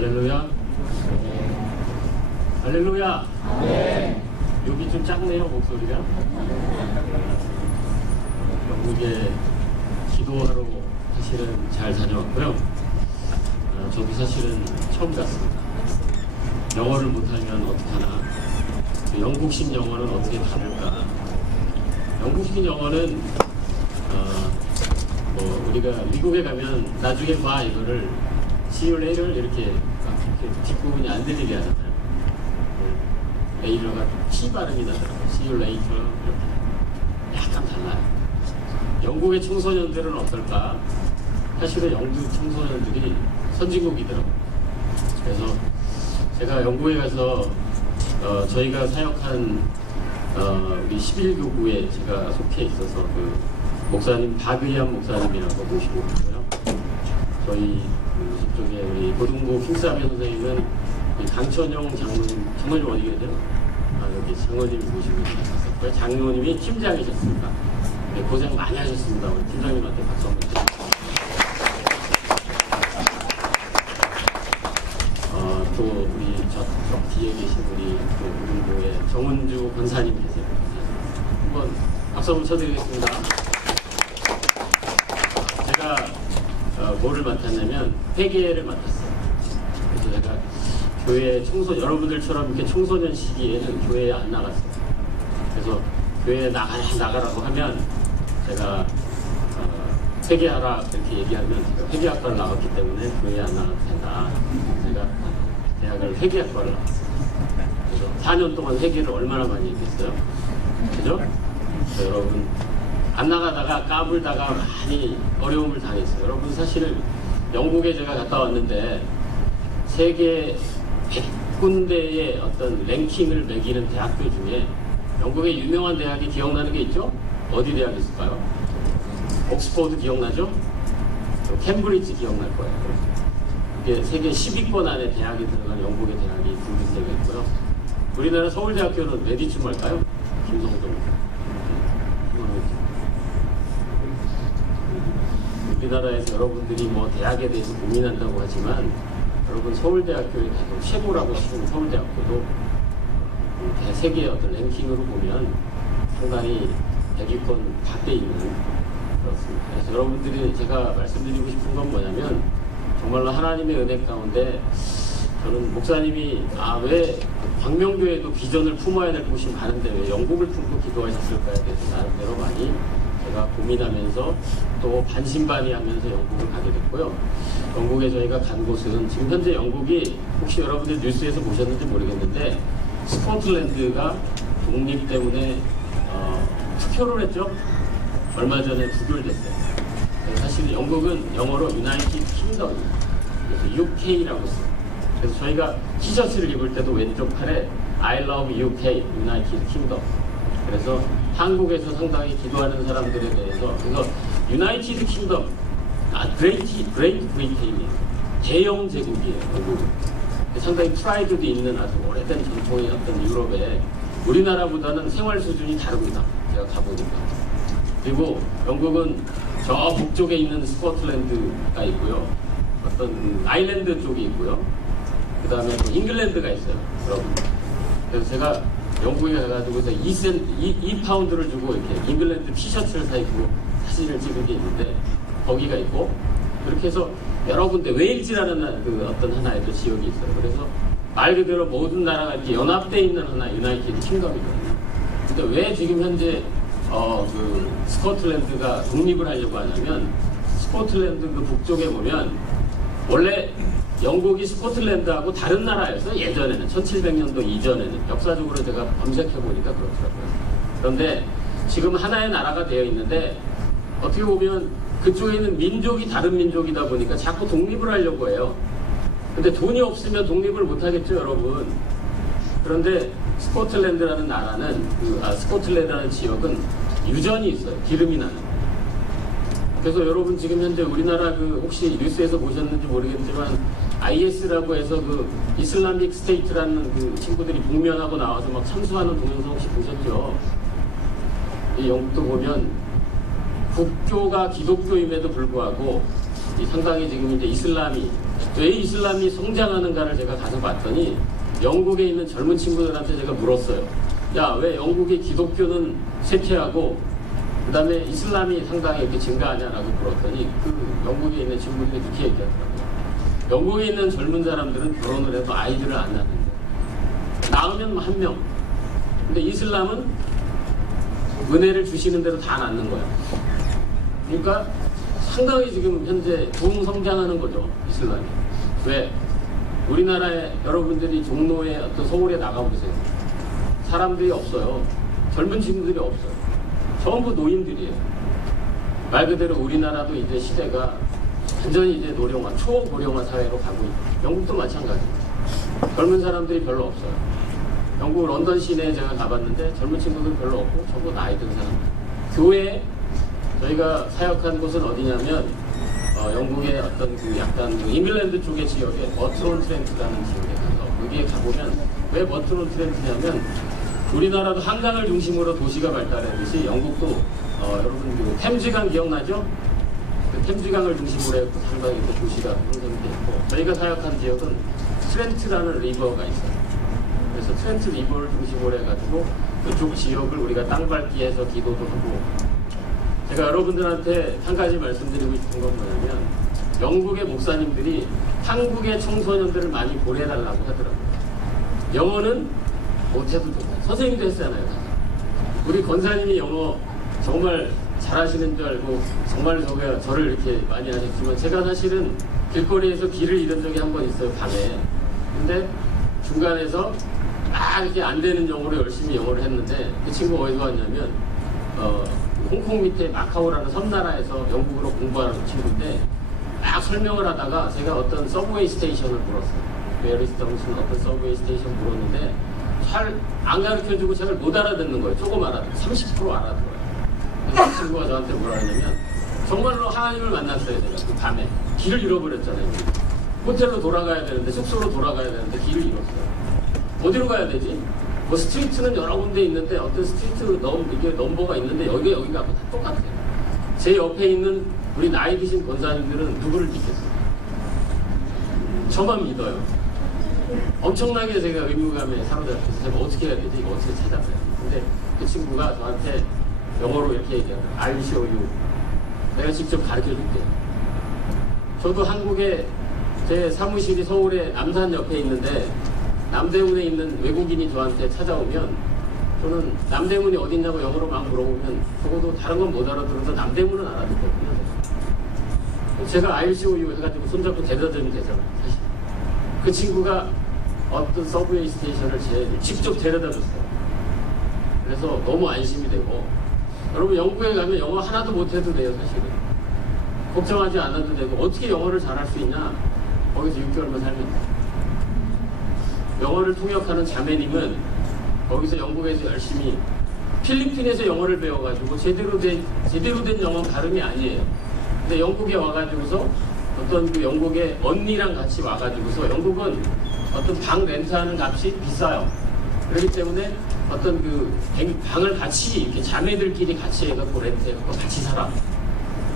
할렐루야. 할렐루야. 여기 좀 작네요, 목소리가. 영국에 기도하러 사실은 잘 다녀왔고요. 저도 사실은 처음 갔습니다. 영어를 못하면 어떡하나. 영국식 영어는 어떻게 다를까. 영국식 영어는 우리가 미국에 가면 나중에 봐 이거를 see you later 이렇게 뒷부분이 안 들리게 하잖아요. later가 T 발음이 나더라고요. see you later 이렇게 약간 달라요. 영국의 청소년들은 어떨까? 사실은 영국 청소년들이 선진국이더라고요. 그래서 제가 영국에 가서 저희가 사역한 우리 11교구에 제가 속해 있어서 그 목사님 박의한 목사님이라고 모시고 있고요. 저희 저쪽에 우리 고등부 킹스아비 선생님은 강천영 장로님 어디 계세요? 여기 장로님 모시고 있었고요. 장로님이 팀장이셨습니다. 네, 고생 많이 하셨습니다. 우리 팀장님한테 박수 한번 드립니다. 또 우리 저 뒤에 계신 우리 고등부의 정은주 권사님 계세요. 한번 박수 한번 쳐드리겠습니다. 제가 뭐를 맡았냐면 회계를 맡았어요. 그래서 제가 교회 여러분들처럼 이렇게 청소년 시기에는 교회에 안 나갔어요. 그래서 교회에 나가라고 하면 제가 회계하라 이렇게 얘기하면 제가 회계학과를 나왔기 때문에 교회에 안 나가도 된다. 제가 대학을 회계학과를 나왔어요. 그래서 4년 동안 회계를 얼마나 많이 했겠어요? 그죠? 여러분 안 나가다가 까불다가 많이 어려움을 당했어요. 여러분 사실 영국에 제가 갔다 왔는데 세계 100군데의 어떤 랭킹을 매기는 대학교 중에 영국의 유명한 대학이 기억나는 게 있죠? 어디 대학이 있을까요? 옥스퍼드 기억나죠? 캠브리지 기억날 거예요. 이게 세계 10위권 안에 대학이 들어간 영국의 대학이 두 군데가 있고요. 우리나라 서울대학교는 몇 위쯤 할까요? 김성동. 우리나라에서 여러분들이 뭐 대학에 대해서 고민한다고 하지만 여러분 서울대학교에 가도 최고라고 치는 서울대학교도 세계의 어떤 랭킹으로 보면 상당히 100위권 밖에 있는 그렇습니다. 그래서 여러분들이 제가 말씀드리고 싶은 건 뭐냐면 정말로 하나님의 은혜 가운데 저는 목사님이 왜 광명교회도 비전을 품어야 될 곳이 많은데 왜 영국을 품고 기도하셨을까에 대해서 나름대로 많이 제가 고민하면서 또 반신반의하면서 영국을 가게 됐고요. 영국에 저희가 간 곳은 지금 현재 영국이 혹시 여러분들 뉴스에서 보셨는지 모르겠는데 스코틀랜드가 독립 때문에 투표를 했죠. 얼마 전에 부결됐어요. 사실 영국은 영어로 유나이티드 킹덤입니다. 그래서 UK라고 써요. 그래서 저희가 티셔츠를 입을 때도 왼쪽 팔에 I love UK, United Kingdom. 그래서 한국에서 상당히 기도하는 사람들에 대해서 그래서 유나이티드 킹덤, 그레이트 브리테인이에요. 대영 제국이에요. 영국은. 상당히 프라이드도 있는 아주 오래된 전통의 어떤 유럽에 우리나라보다는 생활 수준이 다릅니다. 제가 가보니까. 그리고 영국은 저 북쪽에 있는 스코틀랜드가 있고요. 어떤 아일랜드 쪽이 있고요. 그 다음에 또 잉글랜드가 있어요. 여러분. 그래서 제가 영국에 가가지고 2파운드를 주고 이렇게 잉글랜드 티셔츠를 사입고 사진을 찍은 게 있는데 거기가 있고 그렇게 해서 여러 군데 웨일즈라는 그 어떤 하나의 또 지역이 있어요. 그래서 말 그대로 모든 나라가 이렇게 연합되어 있는 하나 유나이티드 킹덤이거든요. 근데 왜 지금 현재 그 스코틀랜드가 독립을 하려고 하냐면 스코틀랜드 그 북쪽에 보면 원래 영국이 스코틀랜드하고 다른 나라였어요. 예전에는 1700년도 이전에는 역사적으로 제가 검색해 보니까 그렇더라고요. 그런데 지금 하나의 나라가 되어 있는데 어떻게 보면 그쪽에 있는 민족이 다른 민족이다 보니까 자꾸 독립을 하려고 해요. 근데 돈이 없으면 독립을 못 하겠죠, 여러분. 그런데 스코틀랜드라는 나라는 스코틀랜드라는 지역은 유전이 있어요. 기름이 나는. 그래서 여러분 지금 현재 우리나라 혹시 뉴스에서 보셨는지 모르겠지만 IS라고 해서 그 이슬람릭 스테이트라는 그 친구들이 복면하고 나와서 막 참수하는 동영상 혹시 보셨죠? 이 영국도 보면 국교가 기독교임에도 불구하고 상당히 지금 이제 이슬람이 왜 이슬람이 성장하는가를 제가 가서 봤더니 영국에 있는 젊은 친구들한테 제가 물었어요. 야, 왜 영국의 기독교는 쇠퇴하고 그 다음에 이슬람이 상당히 이렇게 증가하냐라고 물었더니 그 영국에 있는 친구들이 그렇게 얘기하더라고요. 영국에 있는 젊은 사람들은 결혼을 해도 아이들을 안 낳는데 낳으면 한 명. 근데 이슬람은 은혜를 주시는 대로 다 낳는 거야. 그러니까 상당히 지금 현재 부흥성장하는 거죠, 이슬람이. 왜? 우리나라에 여러분들이 종로에 어떤 서울에 나가보세요. 사람들이 없어요. 젊은 친구들이 없어요. 전부 노인들이에요. 말 그대로 우리나라도 이제 시대가 완전히 이제 노령화, 초고령화 사회로 가고 있고, 영국도 마찬가지. 젊은 사람들이 별로 없어요. 영국 런던 시내에 제가 가봤는데 젊은 친구들 별로 없고 전부 나이 든 사람들. 교회 저희가 사역한 곳은 어디냐면 영국의 어떤 그 약간 그 잉글랜드 쪽의 지역에 버트론 트렌트라는 지역에 가서 거기에 가보면 왜 버트론 트렌트냐면 우리나라도 한강을 중심으로 도시가 발달했듯이 영국도 여러분 그 템즈강 기억나죠? 그 템즈강을 중심으로 해서 상당히 그 도시가 형성이 됐고 저희가 사역한 지역은 트렌트라는 리버가 있어요. 그래서 트렌트 리버를 중심으로 해가지고 그쪽 지역을 우리가 땅밟기해서 기도도 하고 제가 여러분들한테 한 가지 말씀드리고 싶은 건 뭐냐면 영국의 목사님들이 한국의 청소년들을 많이 보내달라고 하더라고요. 영어는 못해도 좋고 선생님도 했잖아요. 우리 권사님이 영어 정말 잘하시는 줄 알고 정말 저를 이렇게 많이 하셨지만 제가 사실은 길거리에서 길을 잃은 적이 한 번 있어요. 밤에. 근데 중간에서 막 이렇게 안 되는 영어로 열심히 영어를 했는데 그 친구가 어디서 왔냐면 홍콩 밑에 마카오라는 섬나라에서 영국으로 공부하는 친구인데 막 설명을 하다가 제가 어떤 서브웨이 스테이션을 물었어요. 메리스터 무슨 어떤 서브웨이 스테이션 물었는데 잘 안 가르쳐주고 제가 못 알아듣는 거예요. 조금 알아듣고 30% 알아들어요. 그래서 그 친구가 저한테 뭐라 하냐면 정말로 하나님을 만났어요. 제가 그 밤에 길을 잃어버렸잖아요. 호텔로 돌아가야 되는데 숙소로 돌아가야 되는데 길을 잃었어요. 어디로 가야 되지? 뭐 스트리트는 여러 군데 있는데 어떤 스트리트 이게 넘버가 있는데 여기가 다 똑같아요. 제 옆에 있는 우리 나이 드신 권사님들은 누구를 믿겠어요? 저만 믿어요. 엄청나게 제가 의무감에 사로잡혀서 제가 어떻게 해야 되지? 이거 어떻게 찾아봐야 돼? 근데 그 친구가 저한테 영어로 이렇게 얘기하는 I'll show you. 내가 직접 가르쳐 줄게. 저도 한국에 제 사무실이 서울에 남산 옆에 있는데 남대문에 있는 외국인이 저한테 찾아오면 저는 남대문이 어딨냐고 영어로 막 물어보면 적어도 다른 건 못 알아들어서 남대문은 알아듣거든요. 제가 I'll show you 해가지고 손잡고 데려다 주면 되잖아요. 사실. 그 친구가 어떤 서브웨이 스테이션을 직접 데려다 줬어요. 그래서 너무 안심이 되고 여러분 영국에 가면 영어 하나도 못해도 돼요. 사실은 걱정하지 않아도 되고 어떻게 영어를 잘할 수 있냐 거기서 6개월만 살면 돼요. 영어를 통역하는 자매님은 거기서 영국에서 열심히 필리핀에서 영어를 배워가지고 제대로 된 영어 발음이 아니에요. 근데 영국에 와가지고서 어떤 그 영국의 언니랑 같이 와가지고서 영국은 어떤 방 렌트하는 값이 비싸요. 그렇기 때문에 어떤 그 방을 같이 이렇게 자매들끼리 같이 해갖고 렌트해갖고 같이 살아.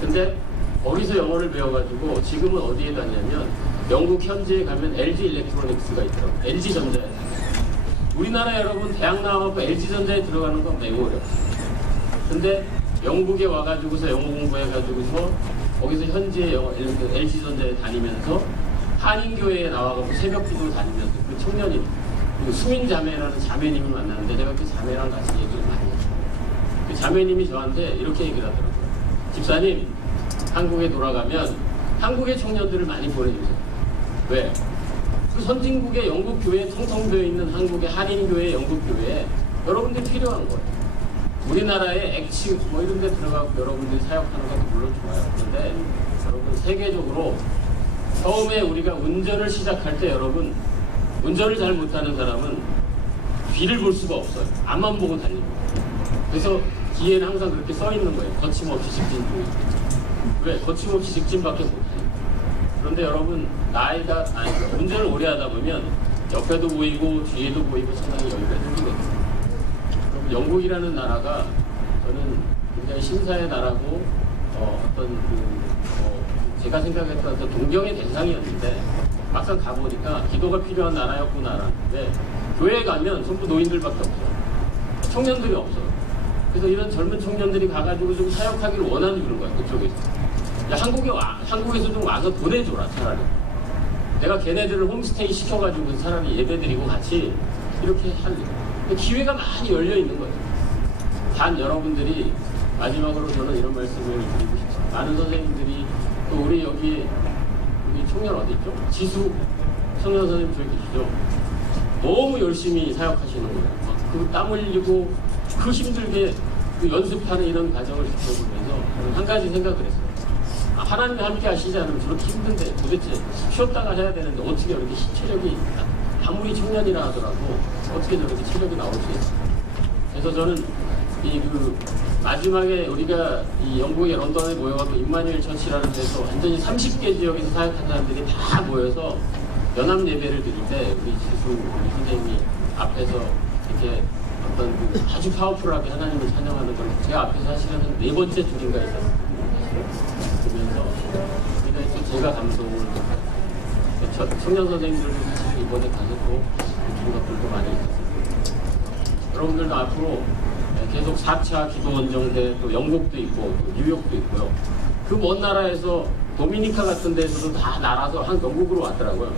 근데 거기서 영어를 배워가지고 지금은 어디에 다냐면 영국 현지에 가면 LG 일렉트로닉스가 있더라고요. LG전자에. 우리나라 여러분 대학 나와서 LG전자에 들어가는 건 매우 어려워요. 근데 영국에 와가지고서 영어 공부해가지고서 거기서 현지에 LG전자에 다니면서 한인교회에 나와가지고 새벽기도 다니면서 그 청년이 그 수민자매라는 자매님을 만났는데 제가 그 자매랑 같이 얘기를 많이 했어요. 그 자매님이 저한테 이렇게 얘기를 하더라고요. 집사님 한국에 돌아가면 한국의 청년들을 많이 보내주세요. 왜? 그 선진국의 영국 교회에 텅텅 비어 있는 한국의 한인교회, 영국 교회에 여러분들이 필요한 거예요. 우리나라의 액치 뭐 이런 데 들어가고 여러분들이 사역하는 것도 물론 좋아요. 그런데 여러분 세계적으로 처음에 우리가 운전을 시작할 때 여러분 운전을 잘 못하는 사람은 뒤를 볼 수가 없어요. 앞만 보고 달립니다. 그래서 뒤에는 항상 그렇게 써 있는 거예요. 거침없이 직진 중에. 왜? 거침없이 직진밖에 못해요. 그런데 여러분 운전을 오래 하다 보면 옆에도 보이고 뒤에도 보이고 상당히 여유가 생기거든요. 여러분 영국이라는 나라가 저는 굉장히 심사의 나라고 어떤 제가 생각했던 그 동경의 대상이었는데 막상 가보니까 기도가 필요한 나라였구나라는데 교회에 가면 전부 노인들밖에 없어요. 청년들이 없어요. 그래서 이런 젊은 청년들이 가가지고 좀 사역하기를 원하는 그런 거야, 그쪽에서. 야, 한국에서 좀 와서 보내줘라, 차라리. 내가 걔네들을 홈스테이 시켜가지고 차라리 예배드리고 같이 이렇게 할래. 기회가 많이 열려 있는 거예요. 단 여러분들이 마지막으로 저는 이런 말씀을 드리고 싶어요. 많은 선생님들이 또 우리 여기 청년 어디 있죠? 지수 청년 선생님 저기 계시죠? 너무 열심히 사역하시는 거예요. 그 땀 흘리고 그 힘들게 그 연습하는 이런 과정을 지켜보면서 저는 한 가지 생각을 했어요. 하나님이 함께 하시지 않으면 저렇게 힘든데 도대체 쉬었다가 해야 되는데 어떻게 이렇게 체력이 아무리 청년이라 하더라도 어떻게 저렇게 체력이 나올 수 있어요. 그래서 저는 마지막에 우리가 이 영국의 런던에 모여갖고 임마누엘 처치라는 데서 완전히 30개 지역에서 사역한 사람들이 다 모여서 연합 예배를 드릴 때 우리 지수 우리 선생님이 앞에서 이렇게 어떤 아주 파워풀하게 하나님을 찬양하는 걸 제가 앞에서 하시려는 네 번째 줄인가 있었어요. 그러면서 제가 감동을 느꼈어요. 청년 선생님들도 사실 이번에 가서 또 느낀 것들도 많이 있었어요. 여러분들도 앞으로 계속 4차 기도원정대 또 영국도 있고 또 뉴욕도 있고요. 그 먼 나라에서 도미니카 같은 데서도 다 날아서 영국으로 왔더라고요.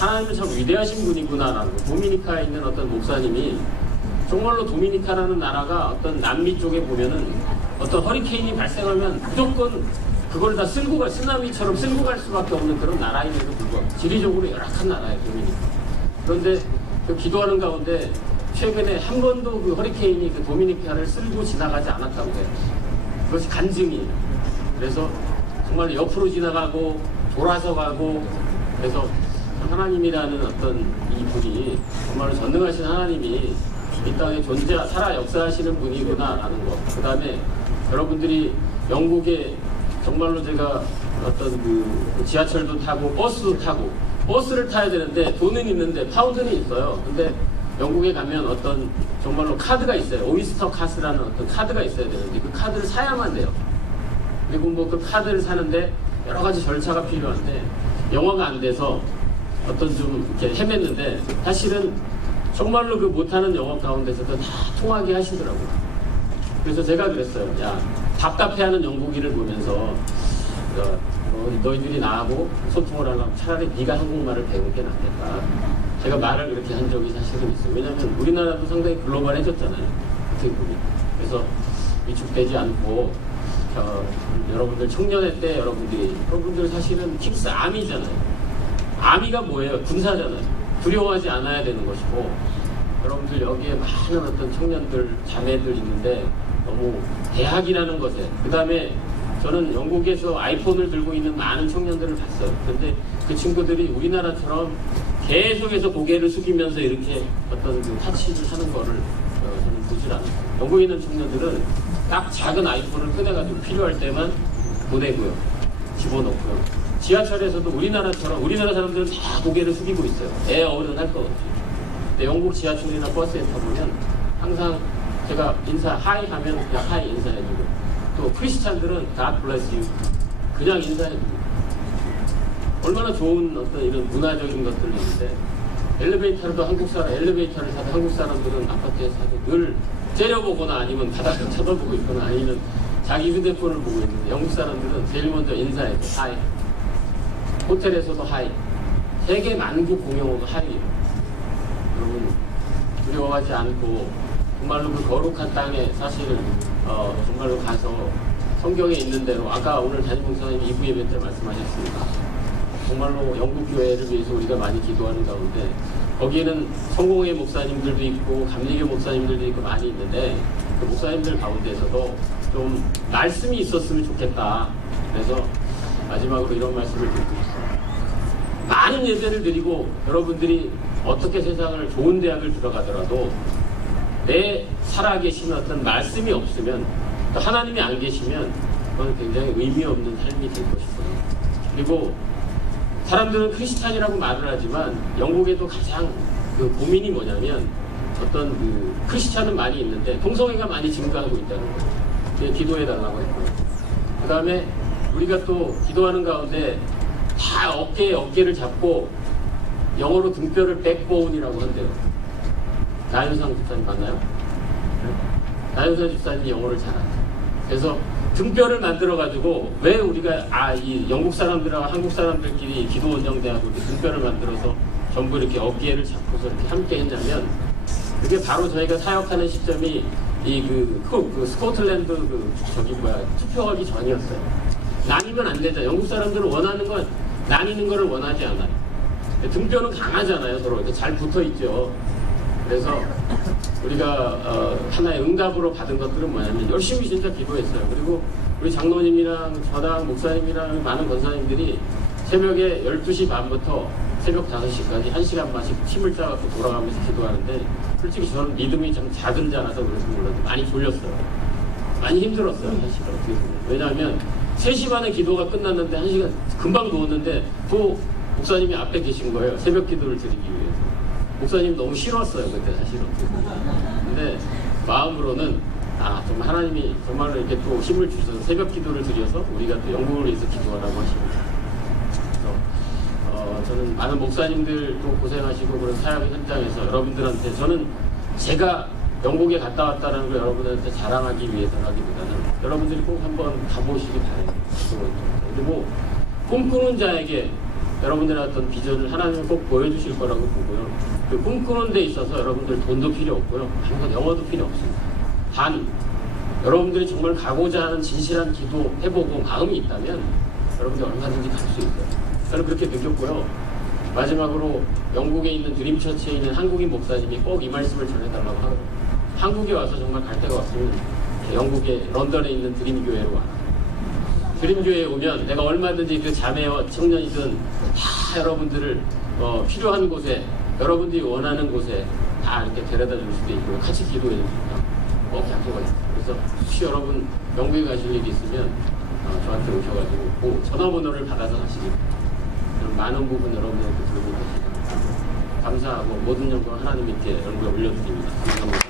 하나님은 참 위대하신 분이구나라는 거. 도미니카에 있는 어떤 목사님이 정말로 도미니카라는 나라가 어떤 남미 쪽에 보면은 어떤 허리케인이 발생하면 무조건 그걸 다 쓸고 갈, 쓰나미처럼 쓸고 갈 수밖에 없는 그런 나라임에도 불구하고 지리적으로 열악한 나라예요, 도미니카. 그런데 그 기도하는 가운데 최근에 한 번도 그 허리케인이 그 도미니카를 쓸고 지나가지 않았다고 해요. 그것이 간증이에요. 그래서 정말 옆으로 지나가고 돌아서 가고 그래서 하나님이라는 어떤 이 분이 정말로 전능하신 하나님이 이 땅에 살아 역사하시는 분이구나라는 것. 그 다음에 여러분들이 영국에 정말로 제가 어떤 그 지하철도 타고 버스도 타고 버스를 타야 되는데 돈은 있는데 파운드는 있어요. 근데 영국에 가면 어떤 정말로 카드가 있어요. 오이스터 카스라는 어떤 카드가 있어야 되는데 그 카드를 사야만 돼요. 그리고 뭐 그 카드를 사는데 여러 가지 절차가 필요한데 영어가 안 돼서 어떤 좀 이렇게 헤맸는데 사실은 정말로 그 못하는 영어 가운데서도 다 통하게 하시더라고요. 그래서 제가 그랬어요. 야, 답답해하는 영국인을 보면서 너희들이 나하고 소통을 하려면 차라리 네가 한국말을 배우는 게 낫겠다. 제가 말을 그렇게 한 적이 사실은 있어요. 왜냐하면 우리나라도 상당히 글로벌해졌잖아요. 어떻게 보면. 그래서 위축되지 않고 여러분들 청년회 때 여러분들 사실은 킥스 아미잖아요. 아미가 뭐예요? 군사잖아요. 두려워하지 않아야 되는 것이고 여러분들 여기에 많은 어떤 청년들, 자매들 있는데 너무 대학이라는 것에 그 다음에 저는 영국에서 아이폰을 들고 있는 많은 청년들을 봤어요. 그런데 그 친구들이 우리나라처럼 계속해서 고개를 숙이면서 이렇게 어떤 그 타치를 하는 거를 저는 보질 않아요. 영국에 있는 청년들은 딱 작은 아이폰을 꺼내가지고 필요할 때만 보내고요. 집어넣고요. 지하철에서도 우리나라 사람들은 다 고개를 숙이고 있어요. 애 어른 할 것 없이. 근데 영국 지하철이나 버스에 타보면 항상 제가 하이 하면 그냥 하이 인사해주고 또 크리스찬들은 God bless you 그냥 인사해주고 얼마나 좋은 어떤 이런 문화적인 것들이 있는데 엘리베이터를 타도 한국 사람들은 아파트에 사도 늘 째려보거나 아니면 바닥을 쳐다보고 있거나 아니면 자기 휴대폰을 보고 있는데 영국 사람들은 제일 먼저 인사해요. 하이. 호텔에서도 하이. 세계 만국 공용어도 하이예요. 여러분 두려워하지 않고 정말로 그 거룩한 땅에 사실 정말로 가서 성경에 있는 대로 아까 오늘 담임 목사님 2부 예배 때 말씀하셨습니다. 정말로 영국 교회를 위해서 우리가 많이 기도하는 가운데 거기에는 성공회 목사님들도 있고 감리교 목사님들도 있고 많이 있는데 그 목사님들 가운데서도 좀 말씀이 있었으면 좋겠다. 그래서 마지막으로 이런 말씀을 드리고 있어요. 많은 예배를 드리고 여러분들이 어떻게 세상을 좋은 대학을 들어가더라도 내 살아계신 어떤 말씀이 없으면 또 하나님이 안 계시면 그건 굉장히 의미 없는 삶이 될 것이고요. 그리고 사람들은 크리스찬이라고 말을 하지만 영국에도 가장 그 고민이 뭐냐면 어떤 그 크리스찬은 많이 있는데 동성애가 많이 증가하고 있다는 거예요. 기도해 달라고 했고요. 그 다음에 우리가 또 기도하는 가운데 다 어깨에 어깨를 잡고 영어로 등뼈를 백보운이라고 한대요. 나윤상 집사님 맞나요? 네? 나윤상 집사님이 영어를 잘 하죠. 그래서 등뼈를 만들어가지고 왜 우리가 이 영국 사람들하고 한국 사람들끼리 기도 원정대하고 이렇게 등뼈를 만들어서 전부 이렇게 어깨를 잡고서 이렇게 함께 했냐면 그게 바로 저희가 사역하는 시점이 그 스코틀랜드 투표하기 전이었어요. 나뉘면 안 되죠. 영국 사람들은 원하는 건 나뉘는 거를 원하지 않아요. 등뼈는 강하잖아요. 서로 이렇게 잘 붙어 있죠. 그래서 우리가 하나의 응답으로 받은 것들은 뭐냐면 열심히 진짜 기도했어요. 그리고 우리 장로님이랑 저랑 목사님이랑 많은 권사님들이 새벽에 12시 반부터 새벽 5시까지 1시간만씩 팀을 짜갖고 돌아가면서 기도하는데 솔직히 저는 믿음이 좀 작은 자라서 그런지 몰라도 많이 졸렸어요. 많이 힘들었어요. 사실은 어떻게 보면. 왜냐하면 3시 반에 기도가 끝났는데 1시간 금방 누웠는데 또 목사님이 앞에 계신 거예요. 새벽 기도를 드리기 위해서. 목사님 너무 싫었어요 그때 사실은. 근데 마음으로는 정말 하나님이 정말로 이렇게 또 힘을 주셔서 새벽 기도를 드려서 우리가 또 영국을 위해서 기도하라고 하십니다. 그래서 저는 많은 목사님들도 고생하시고 그런 사역 현장에서 여러분들한테 저는 제가 영국에 갔다 왔다는 걸 여러분들한테 자랑하기 위해서라기보다는 여러분들이 꼭 한번 가보시기 바랍니다. 그리고 꿈꾸는 자에게 여러분들의 어떤 비전을 하나님은 꼭 보여주실 거라고 보고요. 그 꿈꾸는 데 있어서 여러분들 돈도 필요 없고요. 한국 영어도 필요 없습니다. 단 여러분들이 정말 가고자 하는 진실한 기도 해보고 마음이 있다면 여러분들 얼마든지 갈 수 있어요. 저는 그렇게 느꼈고요. 마지막으로 영국에 있는 드림처치에 있는 한국인 목사님이 꼭 이 말씀을 전해달라고 하거든요. 한국에 와서 정말 갈 데가 없으면 영국에 런던에 있는 드림교회로 와라. 드림교회에 오면 내가 얼마든지 그 자매와 청년이든 다 여러분들을 필요한 곳에 여러분들이 원하는 곳에 다 이렇게 데려다 줄 수도 있고 같이 기도해 주십니다. 꼭 약속을 했어요. 그래서 혹시 여러분 영국에 가실 일이 있으면 저한테 오셔가지고 꼭 전화번호를 받아서 가시길 많은 부분 여러분들한테 들고 가시기 감사하고 모든 영광 하나님께 영광 올려드립니다. 감사합니다.